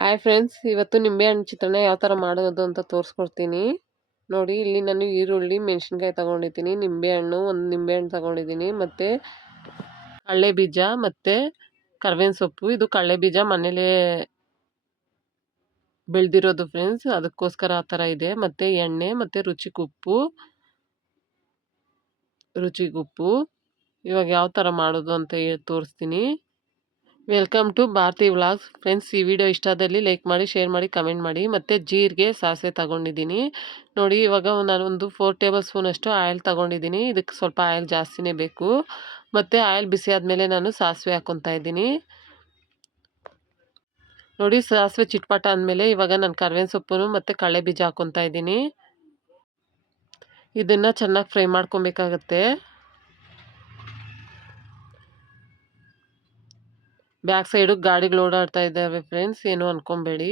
Hi friends, ಇವತ್ತು ನಿಂಬೆಹಣ್ಣು ಚಿತ್ರಾನ್ನ ಯಾವ ಥರ ಮಾಡೋದು ಅಂತ ತೋರಿಸ್ಕೊಡ್ತೀನಿ. ನೋಡಿ, ಇಲ್ಲಿ ನಾನು ಈರುಳ್ಳಿ, ಮೆಣಸಿನ್ಕಾಯಿ ತೊಗೊಂಡಿದ್ದೀನಿ, ಒಂದು ನಿಂಬೆಹಣ್ಣು ತೊಗೊಂಡಿದ್ದೀನಿ, ಮತ್ತು ಕಡಲೆ ಬೀಜ ಮತ್ತು ಕರ್ಬೇವಿನ ಸೊಪ್ಪು. ಇದು ಕಡಲೆ ಬೀಜ ಮನೇಲೇ ಬೆಳೆದಿರೋದು ಫ್ರೆಂಡ್ಸ್, ಅದಕ್ಕೋಸ್ಕರ ಆ ಥರ ಇದೆ. ಮತ್ತು ಎಣ್ಣೆ ಮತ್ತು ರುಚಿಗುಪ್ಪು. ಇವಾಗ ಯಾವ ಥರ ಮಾಡೋದು ಅಂತ ತೋರಿಸ್ತೀನಿ. Welcome to Bharathi vlogs. Friends, ಈ ವಿಡಿಯೋ ಇಷ್ಟ ಆದಲ್ಲಿ ಲೈಕ್ ಮಾಡಿ, ಶೇರ್ ಮಾಡಿ, ಕಮೆಂಟ್ ಮಾಡಿ. ಮತ್ತು ಜೀರಿಗೆ, ಸಾಸಿವೆ ತಗೊಂಡಿದ್ದೀನಿ. ನೋಡಿ, ಇವಾಗ ನಾನೊಂದು 4 ಟೇಬಲ್ ಸ್ಪೂನಷ್ಟು ಆಯಿಲ್ ತಗೊಂಡಿದ್ದೀನಿ. ಇದಕ್ಕೆ ಸ್ವಲ್ಪ ಆಯಿಲ್ ಜಾಸ್ತಿನೇ ಬೇಕು. ಮತ್ತು ಆಯಿಲ್ ಬಿಸಿ ಆದಮೇಲೆ ನಾನು ಸಾಸಿವೆ ಹಾಕ್ಕೊತಾ ಇದ್ದೀನಿ. ನೋಡಿ, ಸಾಸಿವೆ ಚಿಟ್ಪಟ ಅಂದಮೇಲೆ ಇವಾಗ ನಾನು ಕರ್ಬೇವಿನ ಸೊಪ್ಪು ಮತ್ತು ಕಡಲೆ ಬೀಜ ಹಾಕ್ಕೊತಾ ಇದ್ದೀನಿ. ಇದನ್ನು ಚೆನ್ನಾಗಿ ಫ್ರೈ ಮಾಡ್ಕೊಬೇಕಾಗತ್ತೆ. ಬ್ಯಾಕ್ ಸೈಡು ಗಾಡಿಗಳು ಓಡಾಡ್ತಾ ಇದ್ದಾವೆ ಫ್ರೆಂಡ್ಸ್, ಏನು ಅನ್ಕೊಬೇಡಿ.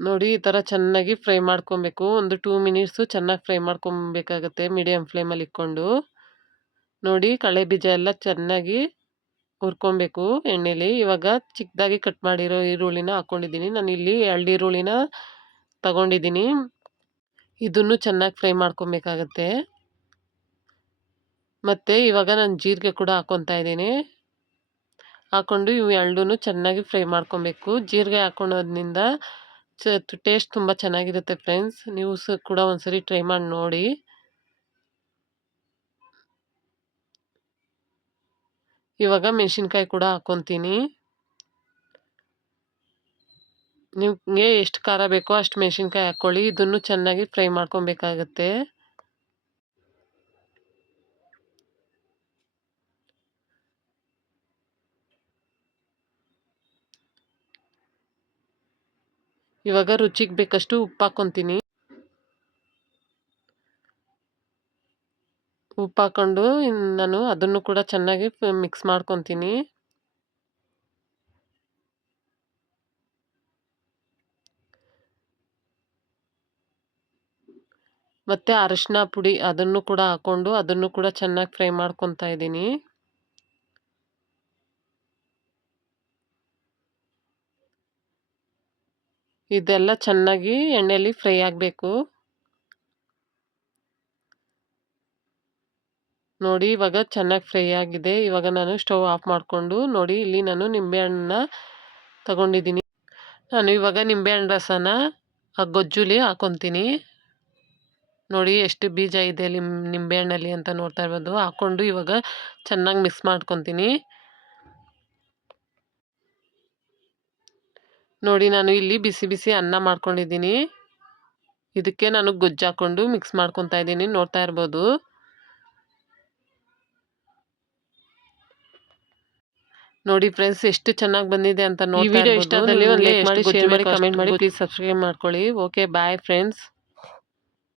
ನೋಡಿ, ಈ ಥರ ಚೆನ್ನಾಗಿ ಫ್ರೈ ಮಾಡ್ಕೊಬೇಕು. ಒಂದು 2 ಮಿನಿಟ್ಸು ಚೆನ್ನಾಗಿ ಫ್ರೈ ಮಾಡ್ಕೊಬೇಕಾಗತ್ತೆ ಮೀಡಿಯಮ್ ಫ್ಲೇಮಲ್ಲಿ ಇಟ್ಕೊಂಡು. ನೋಡಿ, ಕಡಲೆ ಬೀಜ ಎಲ್ಲ ಚೆನ್ನಾಗಿ ಹುರ್ಕೊಬೇಕು ಎಣ್ಣೆಲಿ. ಇವಾಗ ಚಿಕ್ಕದಾಗಿ ಕಟ್ ಮಾಡಿರೋ ಈರುಳ್ಳಿನ ಹಾಕ್ಕೊಂಡಿದ್ದೀನಿ. ನಾನು ಇಲ್ಲಿ 2 ಈರುಳ್ಳಿನ ತಗೊಂಡಿದ್ದೀನಿ. ಇದನ್ನು ಚೆನ್ನಾಗಿ ಫ್ರೈ ಮಾಡ್ಕೊಬೇಕಾಗತ್ತೆ. ಮತ್ತು ಇವಾಗ ನಾನು ಜೀರಿಗೆ ಕೂಡ ಹಾಕ್ಕೊತಾ ಇದ್ದೀನಿ. ಹಾಕ್ಕೊಂಡು ಇವು ಎರಡೂ ಚೆನ್ನಾಗಿ ಫ್ರೈ ಮಾಡ್ಕೊಬೇಕು. ಜೀರಿಗೆ ಹಾಕ್ಕೊಳ್ಳೋದ್ರಿಂದ ಟೇಸ್ಟ್ ತುಂಬ ಚೆನ್ನಾಗಿರುತ್ತೆ ಫ್ರೆಂಡ್ಸ್. ನೀವು ಕೂಡ ಒಂದ್ಸರಿ ಟ್ರೈ ಮಾಡಿ ನೋಡಿ. ಇವಾಗ ಮೆಣಸಿನ್ಕಾಯಿ ಕೂಡ ಹಾಕ್ಕೊತೀನಿ. ನಿಮಗೆ ಎಷ್ಟು ಖಾರ ಬೇಕೋ ಅಷ್ಟು ಮೆಣಸಿನ್ಕಾಯಿ ಹಾಕ್ಕೊಳ್ಳಿ. ಇದನ್ನು ಚೆನ್ನಾಗಿ ಫ್ರೈ ಮಾಡ್ಕೊಬೇಕಾಗತ್ತೆ. ಇವಾಗ ರುಚಿಗೆ ಬೇಕಷ್ಟು ಉಪ್ಪು ಹಾಕ್ಕೊತೀನಿ. ಉಪ್ಪು ಹಾಕ್ಕೊಂಡು ನಾನು ಅದನ್ನು ಕೂಡ ಚೆನ್ನಾಗಿ ಮಿಕ್ಸ್ ಮಾಡ್ಕೊತೀನಿ. ಮತ್ತು ಅರಿಶಿನ ಪುಡಿ ಅದನ್ನು ಕೂಡ ಹಾಕ್ಕೊಂಡು ಅದನ್ನು ಕೂಡ ಚೆನ್ನಾಗಿ ಫ್ರೈ ಮಾಡ್ಕೊತಾ ಇದ್ದೀನಿ. ಇದೆಲ್ಲ ಚೆನ್ನಾಗಿ ಎಣ್ಣೆಯಲ್ಲಿ ಫ್ರೈ ಆಗಬೇಕು. ನೋಡಿ, ಇವಾಗ ಚೆನ್ನಾಗಿ ಫ್ರೈ ಆಗಿದೆ. ಇವಾಗ ನಾನು ಸ್ಟವ್ ಆಫ್ ಮಾಡಿಕೊಂಡು, ನೋಡಿ ಇಲ್ಲಿ ನಾನು ನಿಂಬೆಹಣ್ಣನ್ನ ತಗೊಂಡಿದ್ದೀನಿ. ನಾನು ಇವಾಗ ನಿಂಬೆಹಣ್ಣು ರಸನ ಆ ಗೊಜ್ಜುಲಿ ಹಾಕ್ಕೊತೀನಿ. ನೋಡಿ ಎಷ್ಟು ಬೀಜ ಇದೆ ನಿಂಬೆಹಣ್ಣಲ್ಲಿ ಅಂತ ನೋಡ್ತಾ ಇರ್ಬೋದು. ಹಾಕ್ಕೊಂಡು ಇವಾಗ ಚೆನ್ನಾಗಿ ಮಿಕ್ಸ್ ಮಾಡ್ಕೊತೀನಿ. ನೋಡಿ, ನಾನು ಇಲ್ಲಿ ಬಿಸಿ ಬಿಸಿ ಅನ್ನ ಮಾಡ್ಕೊಂಡಿದ್ದೀನಿ. ಇದಕ್ಕೆ ನಾನು ಗೊಜ್ಜು ಹಾಕ್ಕೊಂಡು ಮಿಕ್ಸ್ ಮಾಡ್ಕೊತಾ ಇದ್ದೀನಿ, ನೋಡ್ತಾ ಇರ್ಬೋದು. ನೋಡಿ ಫ್ರೆಂಡ್ಸ್, ಎಷ್ಟು ಚೆನ್ನಾಗಿ ಬಂದಿದೆ ಅಂತ ನೋಡ್ತಾ ಇರ್ಬೋದು. ಈ ವಿಡಿಯೋ ಇಷ್ಟ ಆದಲ್ಲಿ ಒಂದು ಲೈಕ್ ಮಾಡಿ, ಶೇರ್ ಮಾಡಿ, ಕಮೆಂಟ್ ಮಾಡಿ, ಪ್ಲೀಸ್ ಸಬ್ಸ್ಕ್ರೈಬ್ ಮಾಡ್ಕೊಳ್ಳಿ. Okay, bye friends.